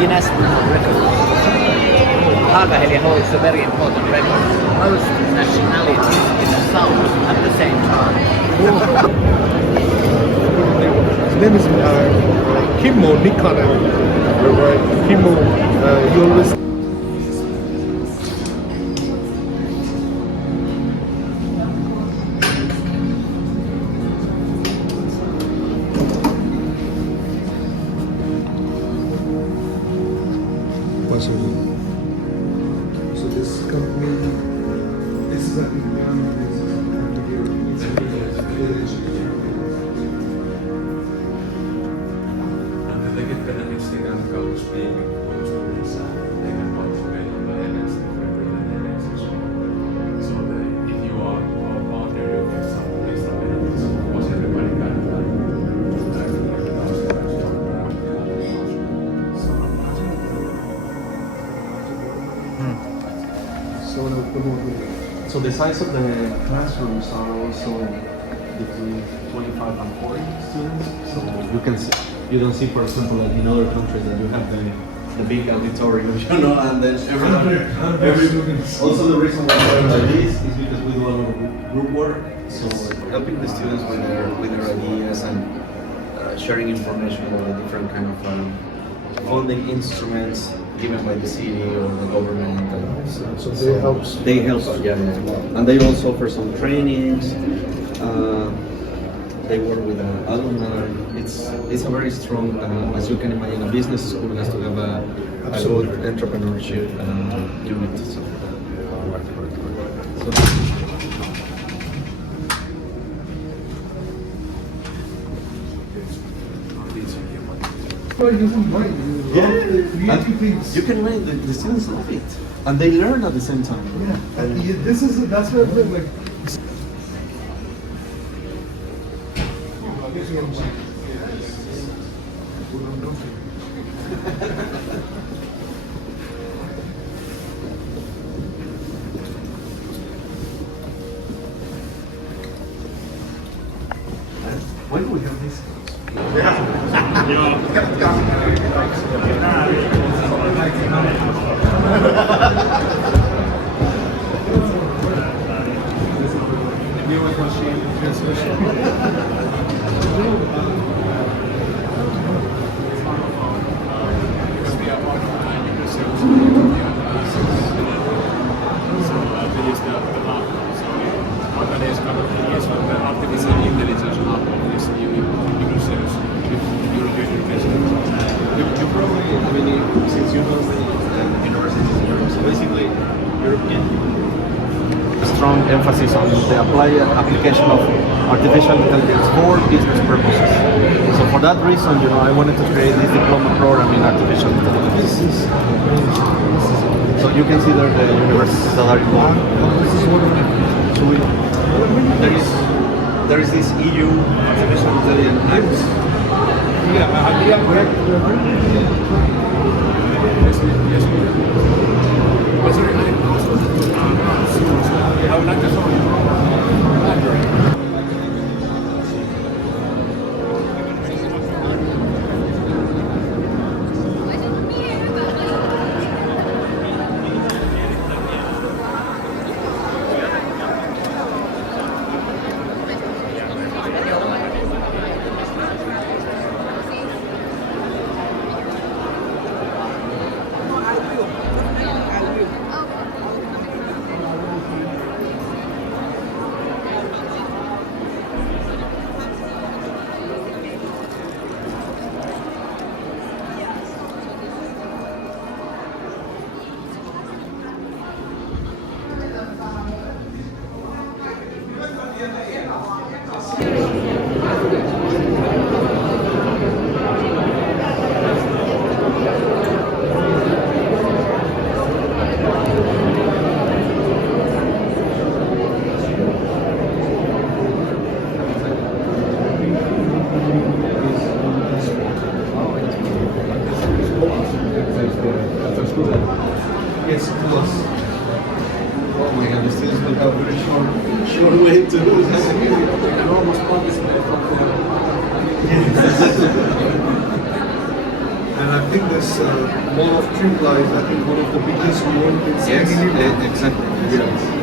Guinness World Record. Haaga-Helia holds a very important record. Most nationalities in the south at the same time. His name is Kimmo Nikkanen. Right? Kimmo, you always. So this company, this is like So the size of the classrooms are also between 25 and 40 students. So you can see, you don't see, for example, like in other countries that you have the big auditorium, you know, and then also the reason why we're like this is because we do a lot of group work. So helping the students with their ideas and sharing information about the different kind of funding instruments given by the city or the government. So they help. They help, yeah. And they also offer some trainings. They work with alumni. It's a very strong, as you can imagine, a business school has to have a good entrepreneurship unit. So. Yeah, and you can imagine the students love it, and they learn at the same time. Yeah, and that's what I'm like. When do we have this? Since you know the universities in Europe, so basically European strong emphasis on the application of artificial intelligence for business purposes. So for that reason, you know, I wanted to create this diploma program in artificial intelligence. So you can see there the universities that are involved. So there is this EU artificial intelligence act. I would like to show you. Yes, plus. Oh my God, the students will have a very short way to do this. Enormous promise. And And I think this mall of Tripla is, I think, one of the biggest mall in Scandinavia. Exactly. Yes.